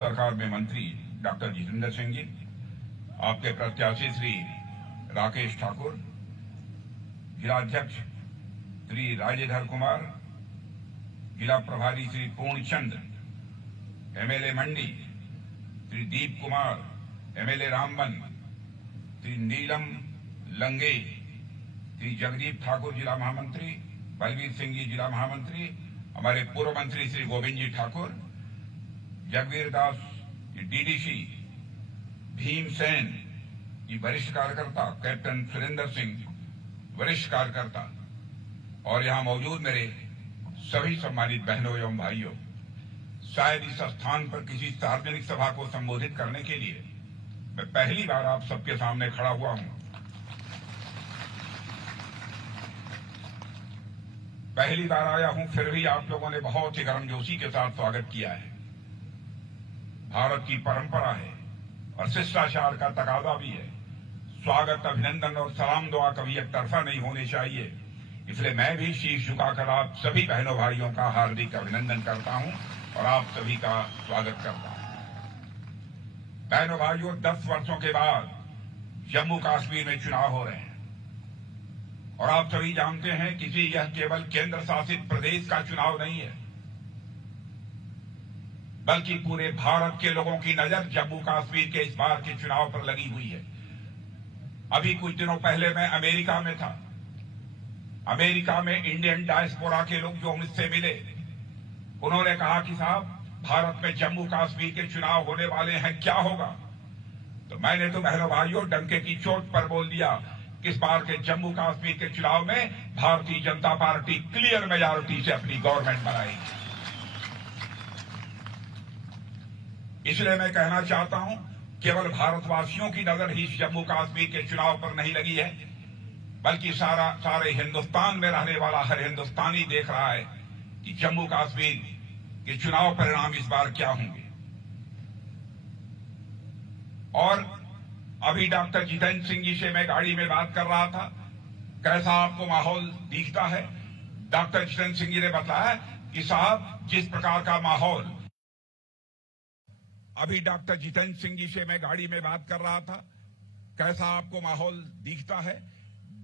सरकार में मंत्री डॉक्टर जितेंद्र सिंह जी, आपके प्रत्याशी श्री राकेश ठाकुर, जिलाध्यक्ष श्री राजेधर कुमार, जिला प्रभारी श्री पूर्णचंद्र, एमएलए मंडी श्री दीप कुमार, एमएलए रामबन, श्री नीलम लंगे, श्री जगदीप ठाकुर जिला महामंत्री, बलवीर सिंह जी जिला महामंत्री, हमारे पूर्व मंत्री श्री गोविंद जी ठाकुर, जगवीर दास डीडीसी, भीमसेन जी वरिष्ठ कार्यकर्ता, कैप्टन सुरेंद्र सिंह वरिष्ठ कार्यकर्ता और यहां मौजूद मेरे सभी सम्मानित बहनों एवं भाइयों, शायद इस स्थान पर किसी सार्वजनिक सभा को संबोधित करने के लिए मैं पहली बार आप सबके सामने खड़ा हुआ हूं। पहली बार आया हूं, फिर भी आप लोगों ने बहुत ही गर्मजोशी के साथ स्वागत किया है। भारत की परंपरा है और शिष्टाचार का तकाजा भी है। स्वागत, अभिनंदन और सलाम दुआ कभी एक तरफा नहीं होने चाहिए। इसलिए मैं भी शीश झुकाकर आप सभी बहनों भाइयों का हार्दिक अभिनंदन करता हूं और आप सभी का स्वागत करता हूं। बहनों भाइयों, 10 वर्षों के बाद जम्मू कश्मीर में चुनाव हो रहे हैं और आप सभी जानते हैं कि यह केवल केंद्र शासित प्रदेश का चुनाव नहीं है, बल्कि पूरे भारत के लोगों की नजर जम्मू कश्मीर के इस बार के चुनाव पर लगी हुई है। अभी कुछ दिनों पहले मैं अमेरिका में था। अमेरिका में इंडियन डायस्पोरा के लोग जो मुझसे मिले, उन्होंने कहा कि साहब, भारत में जम्मू कश्मीर के चुनाव होने वाले हैं, क्या होगा? तो मैंने तो बहनों भाइयों डंके की चोट पर बोल दिया कि इस बार के जम्मू कश्मीर के चुनाव में Bharatiya Janata party clear majority से अपनी गवर्नमेंट बनाएगी। इसलिए मैं कहना चाहता हूं, केवल भारतवासियों की नजर ही जम्मू कश्मीर के चुनाव पर नहीं लगी है, बल्कि सारे हिंदुस्तान में रहने वाला हर हिंदुस्तानी देख रहा है कि जम्मू कश्मीर के चुनाव परिणाम इस बार क्या होंगे। और अभी डॉक्टर जितेंद्र सिंह जी से मैं गाड़ी में बात कर रहा था, कैसा आपको माहौल दिखता है? डॉक्टर जितेंद्र सिंह जी ने बताया कि साहब, जिस प्रकार का माहौल, अभी डॉक्टर जितेंद्र सिंह जी से मैं गाड़ी में बात कर रहा था, कैसा आपको माहौल दिखता है?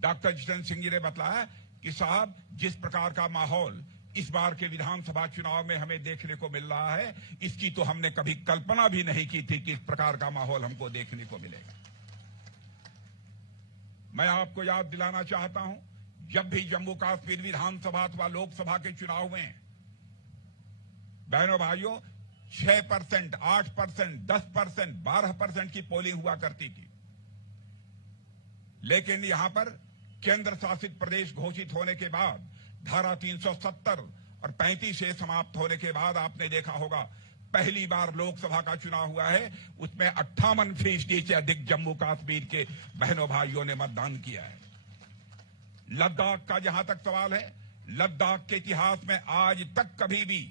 डॉक्टर जितेंद्र सिंह जी ने बताया कि साहब, जिस प्रकार का माहौल इस बार के विधानसभा चुनाव में हमें देखने को मिल रहा है, इसकी तो हमने कभी कल्पना भी नहीं की थी कि इस प्रकार का माहौल हमको देखने को मिलेगा। मैं आपको याद दिलाना चाहता हूं, जब भी जम्मू कश्मीर विधानसभा अथवा लोकसभा के चुनाव में बहनों भाइयों 6%, 8%, 10%, 12% की पोलिंग हुआ करती थी, लेकिन यहां पर केंद्र शासित प्रदेश घोषित होने के बाद धारा 370 और 35 से समाप्त होने के बाद आपने देखा होगा, पहली बार लोकसभा का चुनाव हुआ है, उसमें 58% से अधिक जम्मू कश्मीर के बहनों भाइयों ने मतदान किया है। लद्दाख का जहां तक सवाल है, लद्दाख के इतिहास में आज तक कभी भी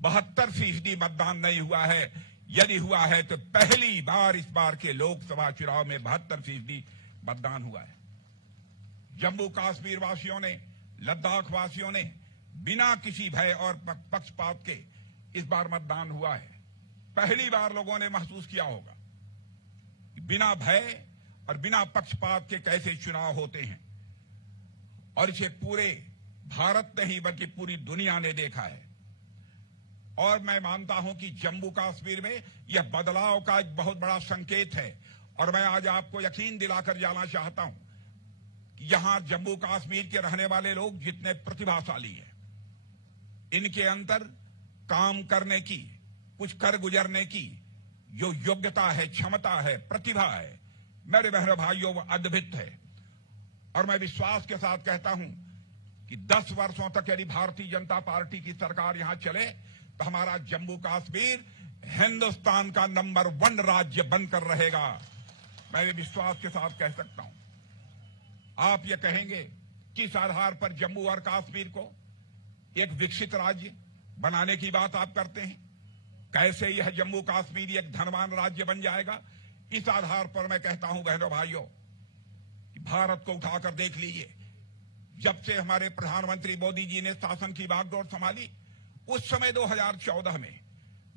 72% मतदान नहीं हुआ है। यदि हुआ है तो पहली बार इस बार के लोकसभा चुनाव में 72% मतदान हुआ है। जम्मू कश्मीर वासियों ने, लद्दाख वासियों ने बिना किसी भय और पक्षपात के इस बार मतदान हुआ है। पहली बार लोगों ने महसूस किया होगा कि बिना भय और बिना पक्षपात के कैसे चुनाव होते हैं, और इसे पूरे भारत नहीं बल्कि पूरी दुनिया ने देखा है। और मैं मानता हूं कि जम्मू कश्मीर में यह बदलाव का एक बहुत बड़ा संकेत है। और मैं आज आपको यकीन दिलाकर जाना चाहता हूं कि यहां जम्मू कश्मीर के रहने वाले लोग जितने प्रतिभाशाली हैं, इनके अंदर काम करने की, कुछ कर गुजरने की जो योग्यता है, क्षमता है, प्रतिभा है, मेरे बहनों भाइयों, वो अद्भुत है। और मैं विश्वास के साथ कहता हूं कि 10 वर्षों तक यदि भारतीय जनता पार्टी की सरकार यहां चले तो हमारा जम्मू कश्मीर हिंदुस्तान का नंबर 1 राज्य बनकर रहेगा। मैं विश्वास के साथ कह सकता हूं। आप ये कहेंगे कि किस आधार पर जम्मू और कश्मीर को एक विकसित राज्य बनाने की बात आप करते हैं? कैसे यह जम्मू कश्मीर एक धनवान राज्य बन जाएगा? इस आधार पर मैं कहता हूं बहनों भाइयों, कि भारत को उठाकर देख लीजिए। जब से हमारे प्रधानमंत्री मोदी जी ने शासन की बागडोर संभाली, उस समय 2014 में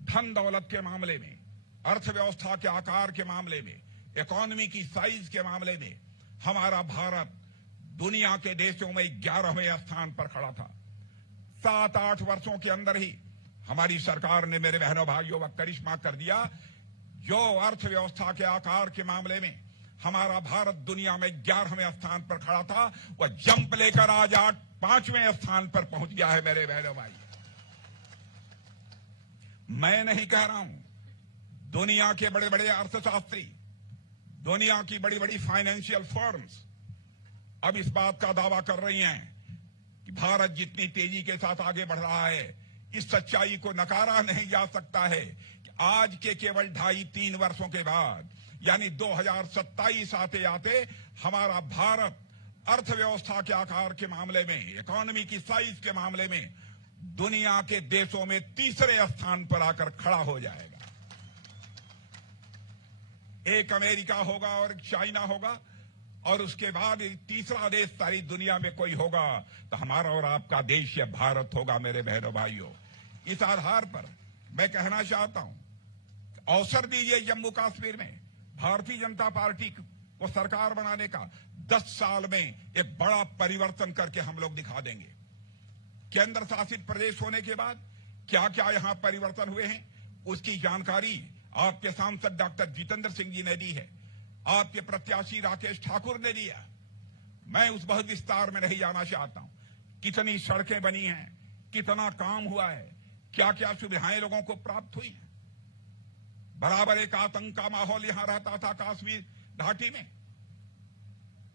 धन दौलत के मामले में, अर्थव्यवस्था के आकार के मामले में, इकोनॉमी की साइज के मामले में हमारा भारत दुनिया के देशों में 11वें स्थान पर खड़ा था। 7-8 वर्षों के अंदर ही हमारी सरकार ने, मेरे बहनों भाइयों, वह करिश्मा कर दिया। जो अर्थव्यवस्था के आकार के मामले में हमारा भारत दुनिया में 11वें स्थान पर खड़ा था, वह जंप लेकर आज 5वें स्थान पर पहुंच गया है। मेरे बहनों भाई, मैं नहीं कह रहा हूं, दुनिया के बड़े बड़े अर्थशास्त्री, दुनिया की बड़ी बड़ी फाइनेंशियल फर्म्स अब इस बात का दावा कर रही हैं कि भारत जितनी तेजी के साथ आगे बढ़ रहा है, इस सच्चाई को नकारा नहीं जा सकता है कि आज के केवल 2.5-3 वर्षों के बाद, यानी 2027 आते आते हमारा भारत अर्थव्यवस्था के आकार के मामले में, इकोनॉमी की साइज के मामले में दुनिया के देशों में 3रे स्थान पर आकर खड़ा हो जाएगा। एक अमेरिका होगा और एक चाइना होगा, और उसके बाद तीसरा देश सारी दुनिया में कोई होगा तो हमारा और आपका देश यह भारत होगा। मेरे बहनों भाइयों, इस आधार पर मैं कहना चाहता हूं, अवसर दीजिए जम्मू कश्मीर में भारतीय जनता पार्टी को सरकार बनाने का। 10 साल में एक बड़ा परिवर्तन करके हम लोग दिखा देंगे। केंद्र शासित प्रदेश होने के बाद क्या क्या यहां परिवर्तन हुए हैं, उसकी जानकारी आपके सांसद डॉक्टर जितेंद्र सिंह जी ने दी है, आपके प्रत्याशी राकेश ठाकुर ने दिया। मैं उस बहुत विस्तार में नहीं जाना चाहता हूं। कितनी सड़कें बनी हैं, कितना काम हुआ है, क्या क्या सुविधाएं लोगों को प्राप्त हुई हैं। बराबर एक आतंक का माहौल यहां रहता था कश्मीर घाटी में,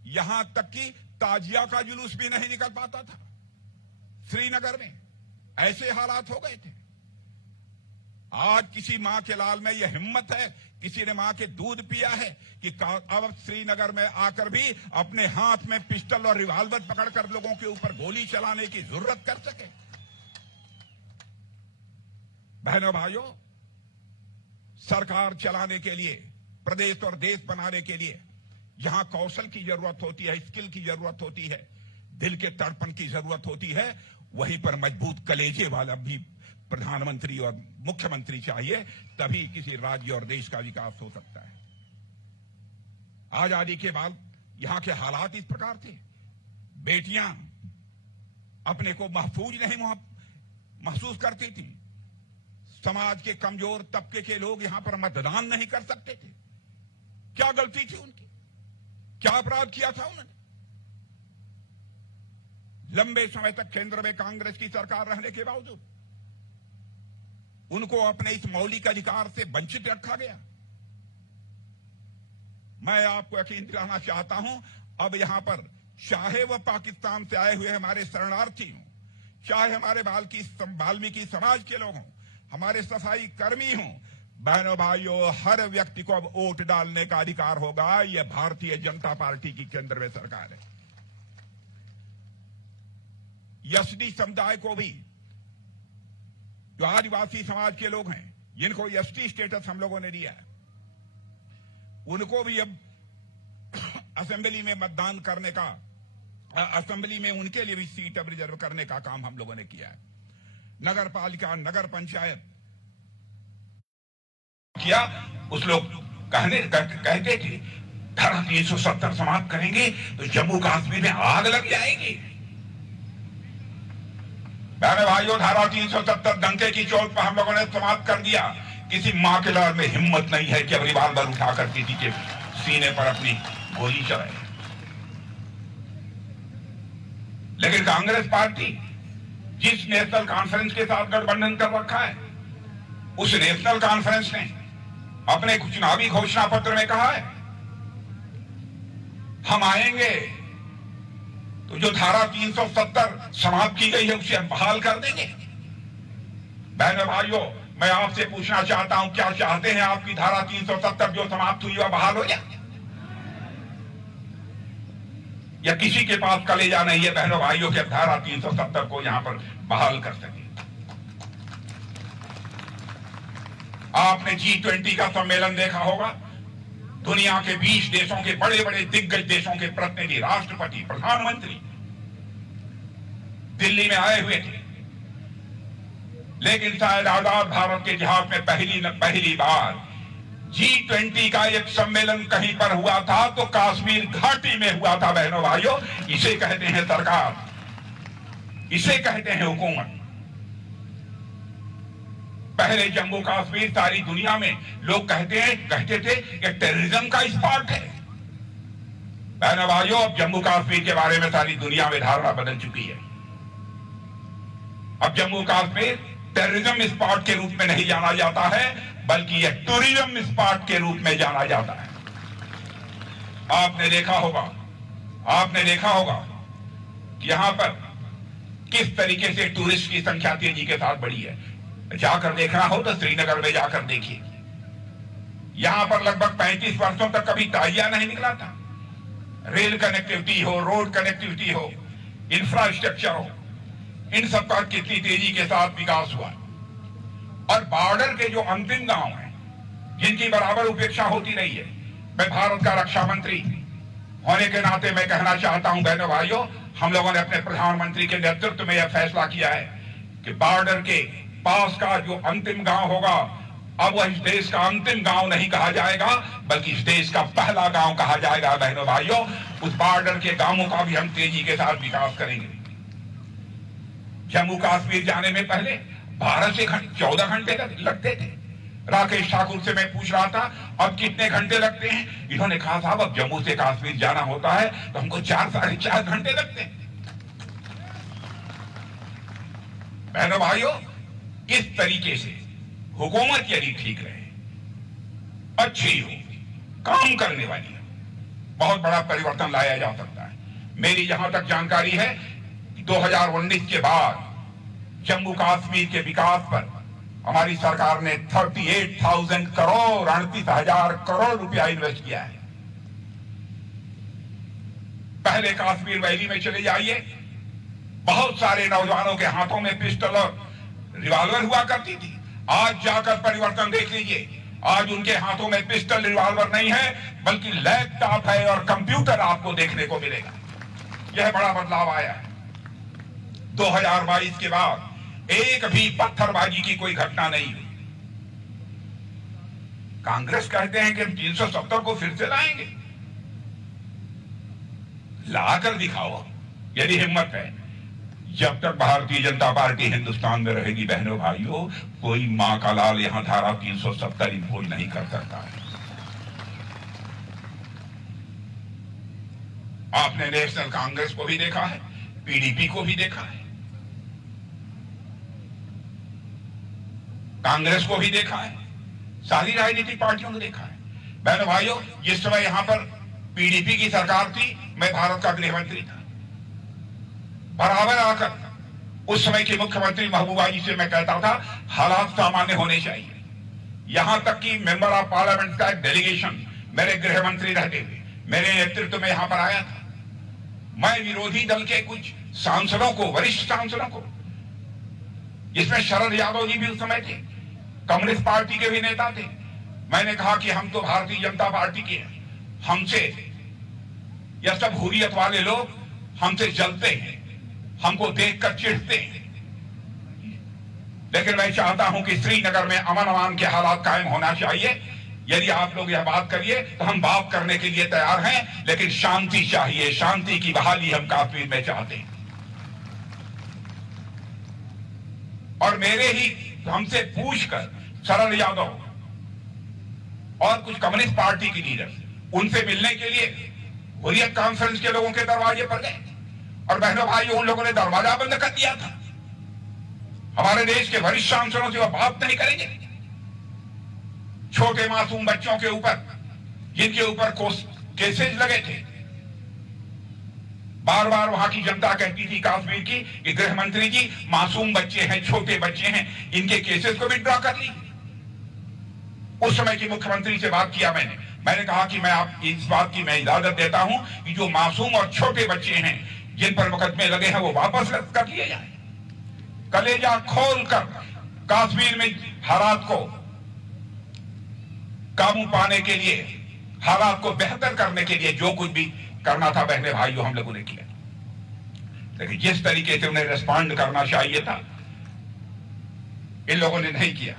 यहां तक कि ताजिया का जुलूस भी नहीं निकल पाता था श्रीनगर में, ऐसे हालात हो गए थे। आज किसी मां के लाल में यह हिम्मत है, किसी ने मां के दूध पिया है कि अब श्रीनगर में आकर भी अपने हाथ में पिस्टल और रिवॉल्वर पकड़कर लोगों के ऊपर गोली चलाने की जरूरत कर सके। बहनों भाइयों, सरकार चलाने के लिए, प्रदेश और देश बनाने के लिए जहां कौशल की जरूरत होती है, स्किल की जरूरत होती है, दिल के तड़पन की जरूरत होती है, वहीं पर मजबूत कलेजे वाला भी प्रधानमंत्री और मुख्यमंत्री चाहिए, तभी किसी राज्य और देश का विकास हो सकता है। आजादी के बाद यहां के हालात इस प्रकार थे, बेटियां अपने को महफूज नहीं महसूस करती थी, समाज के कमजोर तबके के लोग यहां पर मतदान नहीं कर सकते थे। क्या गलती थी उनकी, क्या अपराध किया था उन्होंने? लंबे समय तक केंद्र में कांग्रेस की सरकार रहने के बावजूद उनको अपने इस मौलिक अधिकार से वंचित रखा गया। मैं आपको यकीन दिलाना चाहता हूं, अब यहां पर चाहे वह पाकिस्तान से आए हुए हमारे शरणार्थी हों, चाहे हमारे वाल्मीकि समाज के लोग हों, हमारे सफाई कर्मी हों, बहनों भाइयों, हर व्यक्ति को अब वोट डालने का अधिकार होगा। यह भारतीय जनता पार्टी की केंद्र में सरकार है। एसटी समुदाय को भी, जो आदिवासी समाज के लोग हैं, जिनको एसटी स्टेटस हम लोगों ने दिया है, उनको भी अब असेंबली में मतदान करने का, असेंबली में उनके लिए भी सीट अब रिजर्व करने का काम हम लोगों ने किया है। नगर पालिका, नगर पंचायत किया, उस लोग कहते थे धारा 370 समाप्त करेंगे तो जम्मू कश्मीर में आग लग जाएगी। मेरे भाइयों, धारा 370 डंके की चोट पर हम लोगों ने समाप्त कर दिया। किसी मां के लाल में हिम्मत नहीं है कि अब रिवॉल्वर उठाकर किसी के सीने पर अपनी गोली चलाए। लेकिन कांग्रेस पार्टी जिस नेशनल कॉन्फ्रेंस के साथ गठबंधन कर रखा है, उस नेशनल कॉन्फ्रेंस ने अपने चुनावी घोषणा पत्र में कहा है, हम आएंगे तो जो धारा 370 समाप्त की गई है उसे हम बहाल कर देंगे। बहनों भाइयों, मैं आपसे पूछना चाहता हूं, क्या चाहते हैं आपकी धारा 370 जो समाप्त हुई वह बहाल हो जाए? या किसी के पास कलेजा नहीं है बहनों भाइयों के धारा 370 को यहां पर बहाल कर सके? आपने G20 का सम्मेलन देखा होगा, दुनिया के 20 देशों के बड़े बड़े दिग्गज देशों के प्रतिनिधि, राष्ट्रपति, प्रधानमंत्री दिल्ली में आए हुए थे। लेकिन शायद आजाद भारत के इतिहास में पहली बार G20 का एक सम्मेलन कहीं पर हुआ था तो कश्मीर घाटी में हुआ था। बहनों भाइयों, इसे कहते हैं सरकार, इसे कहते हैं हुकूमत। पहले जम्मू कश्मीर सारी दुनिया में लोग कहते थे कि टेररिज्म का स्पॉट है। बहनों भाइयों, अब जम्मू कश्मीर के बारे में सारी दुनिया में धारणा बदल चुकी है। अब जम्मू कश्मीर टेररिज्म स्पॉट के रूप में नहीं जाना जाता है, बल्कि यह टूरिज्म स्पॉट के रूप में जाना जाता है। आपने देखा होगा कि यहां पर किस तरीके से टूरिस्ट की संख्या तेजी के साथ बढ़ी है। जाकर देखना हो तो श्रीनगर में जाकर देखिए, यहां पर लगभग 35 वर्षों तक कभी ताजिया नहीं निकला था। रेल कनेक्टिविटी हो, रोड कनेक्टिविटी हो, इंफ्रास्ट्रक्चर हो, इन सब का कितनी तेजी के साथ विकास हुआ। और बॉर्डर के जो अंतिम गांव हैं, जिनकी बराबर उपेक्षा होती रही है, मैं भारत का रक्षा मंत्री होने के नाते मैं कहना चाहता हूं बहनों भाइयों, हम लोगों ने अपने प्रधानमंत्री के नेतृत्व में यह फैसला किया है कि बॉर्डर के पास का जो अंतिम गांव होगा, अब वह इस देश का अंतिम गांव नहीं कहा जाएगा, बल्कि इस देश का पहला गांव कहा जाएगा। बहनों भाइयों, उस बॉर्डर के गांवों का भी हम तेजी के साथ विकास करेंगे। जम्मू कश्मीर जाने में पहले 12 से 14 घंटे लगते थे। राकेश ठाकुर से मैं पूछ रहा था अब कितने घंटे लगते हैं। इन्होंने कहा साहब अब जम्मू से कश्मीर जाना होता है तो हमको 4 साढ़े 4 घंटे लगते हैं। बहनों भाइयों, इस तरीके से हुकूमत यदि ठीक रहे, अच्छी हो, काम करने वाली है, बहुत बड़ा परिवर्तन लाया जा सकता है। मेरी जहां तक जानकारी है 2019 के बाद जम्मू कश्मीर के विकास पर हमारी सरकार ने 38,000 करोड़ 38,000 करोड़ रुपया इन्वेस्ट किया है। पहले कश्मीर वैली में चले जाइए, बहुत सारे नौजवानों के हाथों में पिस्टल और रिवॉल्वर हुआ करती थी। आज जाकर परिवर्तन देख लीजिए, आज उनके हाथों में पिस्टल रिवॉल्वर नहीं है, बल्कि लैपटॉप है और कंप्यूटर आपको देखने को मिलेगा। यह बड़ा बदलाव आया है। 2022 के बाद एक भी पत्थरबाजी की कोई घटना नहीं हुई। कांग्रेस कहते हैं कि 370 को फिर से लाएंगे, लाकर दिखाओ यदि हिम्मत है। जब तक भारतीय जनता पार्टी हिंदुस्तान में रहेगी बहनों भाइयों, कोई मां का लाल यहां धारा 370 इम्पोज नहीं कर सकता है। आपने नेशनल कांग्रेस को भी देखा है, पीडीपी को भी देखा है, कांग्रेस को भी देखा है, सारी राजनीतिक पार्टियों को देखा है। बहनों भाइयों, जिस समय यहां पर पीडीपी की सरकार थी, मैं भारत का गृहमंत्री था। बराबर आकर उस समय के मुख्यमंत्री महबूबा जी से मैं कहता था हालात सामान्य होने चाहिए। यहां तक कि मेंबर ऑफ पार्लियामेंट का एक डेलीगेशन मेरे गृहमंत्री रहते हुए मेरे नेतृत्व में यहां पर आया था। मैं विरोधी दल के कुछ सांसदों को, वरिष्ठ सांसदों को, जिसमें शरद यादव जी भी उस समय थे, कम्युनिस्ट पार्टी के भी नेता थे, मैंने कहा कि हम तो भारतीय जनता पार्टी के हैं, हमसे यह सब हुर्रियत वाले लोग हमसे जलते हैं, हमको देखकर चिढ़ते हैं। लेकिन मैं चाहता हूं कि श्रीनगर में अमन अमान के हालात कायम होना चाहिए। यदि आप लोग यह बात करिए तो हम बात करने के लिए तैयार हैं, लेकिन शांति चाहिए, शांति की बहाली हम कश्मीर में चाहते हैं। और मेरे ही हमसे पूछकर शरद यादव और कुछ कम्युनिस्ट पार्टी की लीडर उनसे मिलने के लिए हुर्रियत कॉन्फ्रेंस के लोगों के दरवाजे पर गए, और बहनों भाइयों उन लोगों ने दरवाजा बंद कर दिया था। हमारे देश के वरिष्ठ सांसदों से वह बात नहीं करेंगे। छोटे मासूम बच्चों के ऊपर, जिनके ऊपर केसेस लगे थे, बार बार वहां की जनता कहती थी कश्मीर की कि गृह मंत्री जी मासूम बच्चे हैं, छोटे बच्चे हैं, इनके केसेस को विड्रॉ कर ली। उस समय की मुख्यमंत्री से बात किया मैंने कहा कि मैं आप इस बात की मैं इजाजत देता हूं कि जो मासूम और छोटे बच्चे हैं जिन पर मुकदमे लगे हैं वो वापस कर लिए जाए। कलेजा खोलकर कश्मीर में हालात को काबू पाने के लिए, हालात को बेहतर करने के लिए जो कुछ भी करना था बहने भाइयों हम लोगों ने किया। लेकिन जिस तरीके से उन्हें रिस्पॉन्ड करना चाहिए था, इन लोगों ने नहीं किया।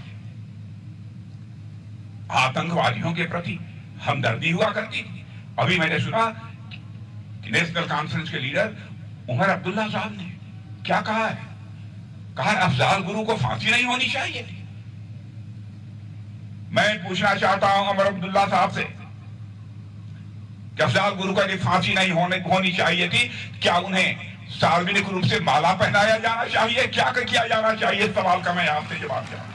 आतंकवादियों के प्रति हमदर्दी हुआ करती थी। अभी मैंने सुना कि नेशनल कॉन्फ्रेंस के लीडर उमर अब्दुल्ला साहब ने क्या कहा है, कहा अफजाल गुरु को फांसी नहीं होनी चाहिए थी। मैं पूछना चाहता हूं उमर अब्दुल्ला साहब से कि अफजाल गुरु का फांसी नहीं होनी चाहिए थी, क्या उन्हें सार्वजनिक रूप से माला पहनाया जाना चाहिए, क्या किया जाना चाहिए? इस सवाल का मैं आपसे जवाब चाहता हूं।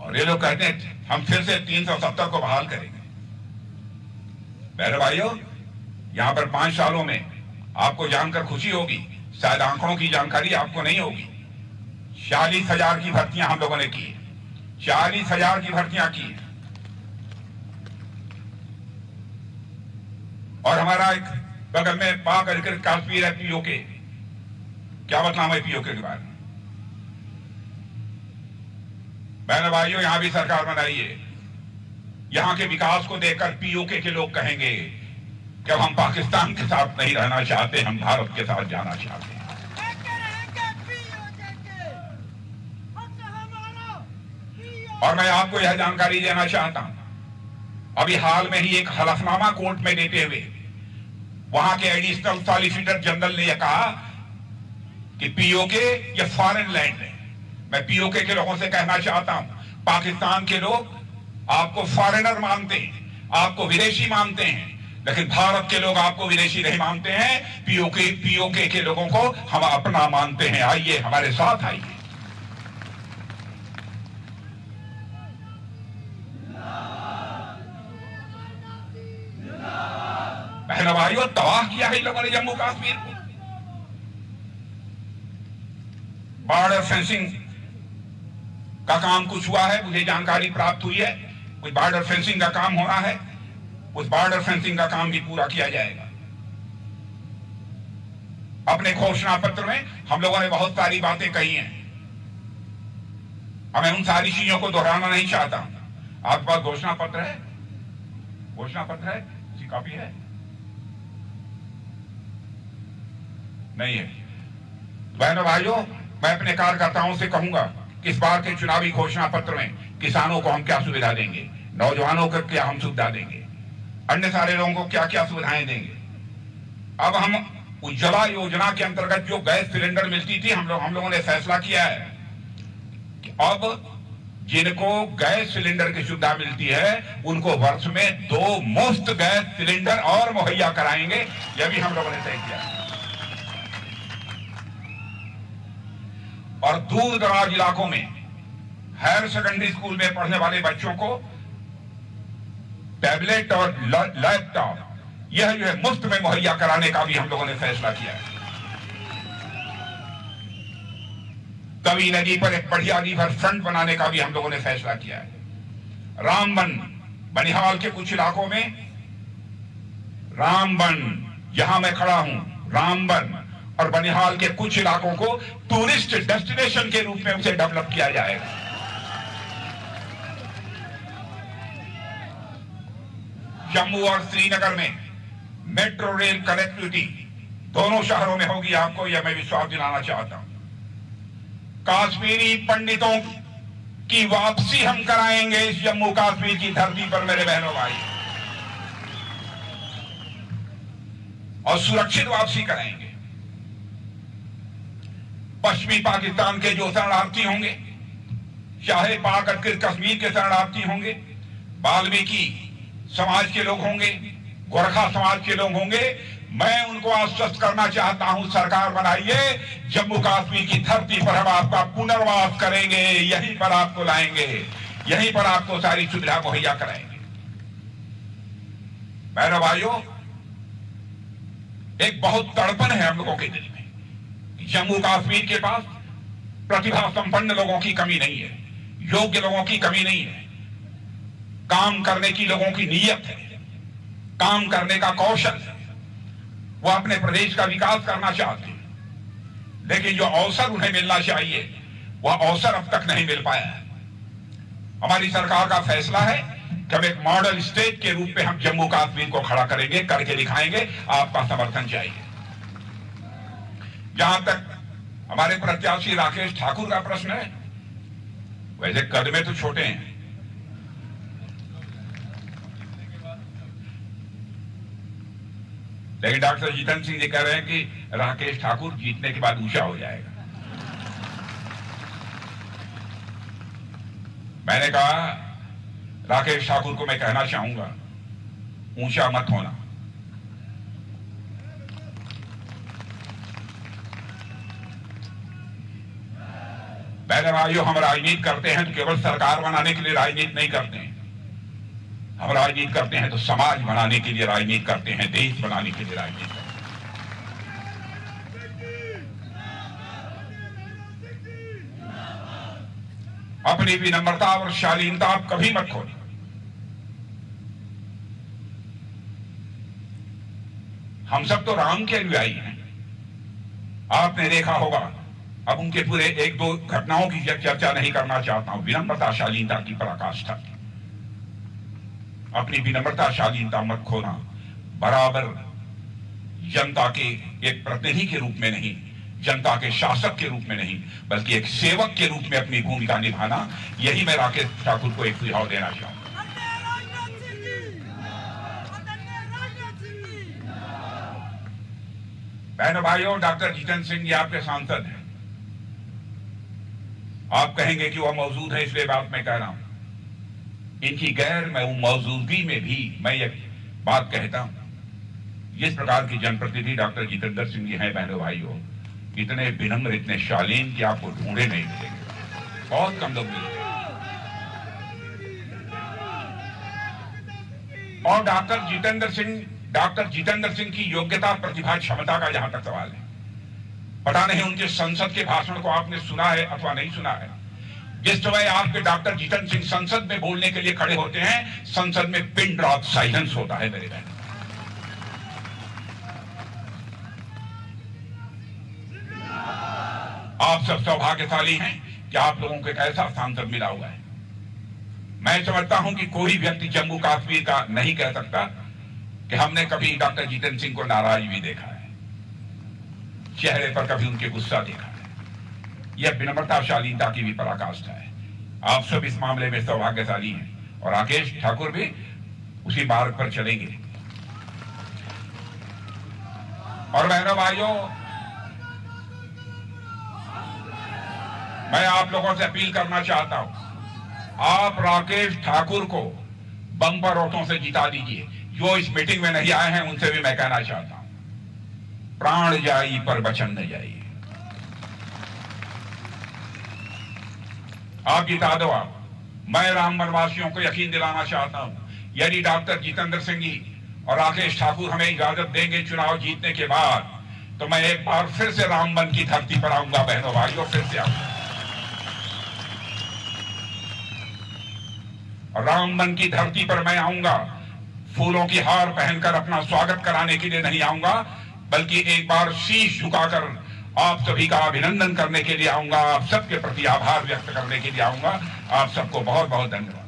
और ये लोग कहते हैं हम फिर से 370 को बहाल करेंगे। मेरे भाइयों, यहां पर 5 सालों में आपको जानकर खुशी होगी, शायद आंकड़ों की जानकारी आपको नहीं होगी। 40,000 की भर्तियां हम लोगों ने की, 40,000 की भर्तियां की। और हमारा एक बगल में पाक अधिकृत काश्मीर है पीओके, क्या बदनाम है पीओके के बारे में? बहनों भाइयों, यहां भी सरकार बनाइए। यहां के विकास को देखकर पीओके के लोग कहेंगे कि अब हम पाकिस्तान के साथ नहीं रहना चाहते, हम भारत के साथ जाना चाहते हैं। और मैं आपको यह जानकारी देना चाहता हूं, अभी हाल में ही एक हलफनामा कोर्ट में देते हुए वहां के एडिशनल सॉलिसिटर जनरल ने यह कहा कि पीओके ये फॉरेन लैंड है। मैं पीओके के लोगों से कहना चाहता हूं, पाकिस्तान के लोग आपको फॉरेनर मानते हैं, आपको विदेशी मानते हैं, लेकिन भारत के लोग आपको विदेशी नहीं मानते हैं। पीओके के लोगों को हम अपना मानते हैं। आइए हमारे साथ आइए। बहनों भाइयों, तबाह किया है इन लोगों ने जम्मू कश्मीर को। बॉर्डर फेंसिंग का काम कुछ हुआ है, मुझे जानकारी प्राप्त हुई है, कुछ बॉर्डर फेंसिंग का काम होना है। उस बॉर्डर फेंसिंग का काम भी पूरा किया जाएगा। अपने घोषणा पत्र में हम लोगों ने बहुत सारी बातें कही हैं, हमें उन सारी चीजों को दोहराना नहीं चाहता। आपके पास घोषणा पत्र है? घोषणा पत्र है? उसकी कॉपी है? नहीं है। बहनों भाइयों, मैं अपने कार्यकर्ताओं से कहूंगा कि इस बार के चुनावी घोषणा पत्र में किसानों को हम क्या सुविधा देंगे, नौजवानों को क्या हम सुविधा देंगे, अन्य सारे लोगों को क्या क्या सुविधाएं देंगे। अब हम उज्ज्वला योजना के अंतर्गत जो गैस सिलेंडर मिलती थी, हम लोगों ने फैसला किया है कि अब जिनको गैस सिलेंडर की सुविधा मिलती है उनको वर्ष में 2 मुफ्त गैस सिलेंडर और मुहैया कराएंगे। यह भी हम लोगों ने तय किया है। और दूर दराज इलाकों में हायर सेकेंडरी स्कूल में पढ़ने वाले बच्चों को टैबलेट और लैपटॉप यह जो है मुफ्त में मुहैया कराने का भी हम लोगों ने फैसला किया है। तवी नदी पर एक बढ़िया रिवर फ्रंट बनाने का भी हम लोगों ने फैसला किया है। रामबन, बनिहाल के कुछ इलाकों में, रामबन जहां मैं खड़ा हूं, रामबन और बनिहाल के कुछ इलाकों को टूरिस्ट डेस्टिनेशन के रूप में उसे डेवलप किया जाएगा। जम्मू और श्रीनगर में मेट्रो रेल कनेक्टिविटी दोनों शहरों में होगी, आपको यह मैं विश्वास दिलाना चाहता हूं। कश्मीरी पंडितों की वापसी हम कराएंगे इस जम्मू कश्मीर की धरती पर मेरे बहनों भाई, और सुरक्षित वापसी कराएंगे। पश्चिमी पाकिस्तान के जो शरणार्थी होंगे, चाहे पाक अधिकृत कश्मीर के शरणार्थी होंगे, वाल्मीकि समाज के लोग होंगे, गोरखा समाज के लोग होंगे, मैं उनको आश्वस्त करना चाहता हूं, सरकार बनाइए, जम्मू कश्मीर की धरती पर हम आपका पुनर्वास करेंगे, यहीं पर आपको लाएंगे, यहीं पर आपको सारी सुविधा मुहैया कराएंगे। मेरे भाइयों, एक बहुत तड़पन है हम लोगों के दिल में, जम्मू कश्मीर के पास प्रतिभा संपन्न लोगों की कमी नहीं है, योग्य लोगों की कमी नहीं है, काम करने की लोगों की नीयत है, काम करने का कौशल है, वो अपने प्रदेश का विकास करना चाहते हैं, लेकिन जो अवसर उन्हें मिलना चाहिए वह अवसर अब तक नहीं मिल पाया है। हमारी सरकार का फैसला है कि हम एक मॉडल स्टेट के रूप में हम जम्मू कश्मीर को खड़ा करेंगे, करके दिखाएंगे, आपका समर्थन चाहिए। जहां तक हमारे प्रत्याशी राकेश ठाकुर का प्रश्न है, वैसे कद में तो छोटे हैं, लेकिन डॉक्टर जितेंद्र सिंह जी कह रहे हैं कि राकेश ठाकुर जीतने के बाद ऊंचा हो जाएगा। मैंने कहा राकेश ठाकुर को मैं कहना चाहूंगा, ऊंचा मत होना। पहले भाइयों, हम राजनीति करते हैं तो केवल सरकार बनाने के लिए राजनीति नहीं करते हैं। हम राजनीति करते हैं तो समाज बनाने के लिए राजनीति करते हैं, देश बनाने के लिए राजनीति करते हैं। अपनी विनम्रता और शालीनता आप कभी मत खोना। हम सब तो राम के अनुयायी हैं। आपने देखा होगा, अब उनके पूरे एक दो घटनाओं की चर्चा नहीं करना चाहता हूं। विनम्रता शालीनता की पराकाष्ठा, अपनी विनम्रता शालीनता मत खोना। बराबर जनता के एक प्रतिनिधि के रूप में नहीं, जनता के शासक के रूप में नहीं, बल्कि एक सेवक के रूप में अपनी भूमिका निभाना, यही मैं राकेश ठाकुर को एक सुझाव देना चाहूंगा। बहनों भाइयों, डॉक्टर जितेंद्र सिंह जी आपके सांसद हैं। आप कहेंगे कि वह मौजूद है, इसलिए बात मैं कह रहा हूं। इनकी गैर मौजूदगी में भी मैं ये बात कहता हूं, जिस प्रकार की जनप्रतिनिधि डॉक्टर जितेंद्र सिंह जी हैं, बहनों भाइयों, इतने विनम्र, इतने शालीन कि आपको ढूंढे नहीं मिलेंगे, बहुत कम लोग मिलते हैं। और डॉक्टर जितेंद्र सिंह की योग्यता, प्रतिभा, क्षमता का जहां तक सवाल है, पता नहीं उनके संसद के भाषण को आपने सुना है अथवा नहीं सुना है। जिस समय आपके डॉक्टर जितेंद्र सिंह संसद में बोलने के लिए खड़े होते हैं, संसद में पिन ड्रॉप साइलेंस होता है मेरे बहन। आप सब सौभाग्यशाली हैं कि आप लोगों को एक ऐसा सांसद मिला हुआ है। मैं समझता हूं कि कोई व्यक्ति जम्मू कश्मीर का नहीं कह सकता कि हमने कभी डॉक्टर जितेंद्र सिंह को नाराज भी देखा है, चेहरे पर कभी उनके गुस्सा देखा है। यह विनम्रता शालीनता की भी पराकाष्ठा है। आप सब इस मामले में सौभाग्यशाली हैं और राकेश ठाकुर भी उसी मार्ग पर चलेंगे। और बहनों भाइयों, मैं आप लोगों से अपील करना चाहता हूं, आप राकेश ठाकुर को बम्पर वोटों से जिता दीजिए। जो इस मीटिंग में नहीं आए हैं उनसे भी मैं कहना चाहता हूं, प्राण जाई पर वचन न जाइए। आप जिता दो। आप, मैं राम वनवासियों को यकीन दिलाना चाहता हूं, यदि डॉक्टर जितेंद्र सिंह जी और राकेश ठाकुर हमें इजाजत देंगे चुनाव जीतने के बाद, तो मैं एक बार फिर से रामबन की धरती पर आऊंगा। बहनों भाइयों, फिर से आऊंगा। रामबन की धरती पर मैं आऊंगा, फूलों की हार पहनकर अपना स्वागत कराने के लिए नहीं आऊंगा, बल्कि एक बार शीश झुकाकर आप सभी का अभिनंदन करने के लिए आऊंगा, आप सबके प्रति आभार व्यक्त करने के लिए आऊंगा। आप सबको बहुत बहुत धन्यवाद।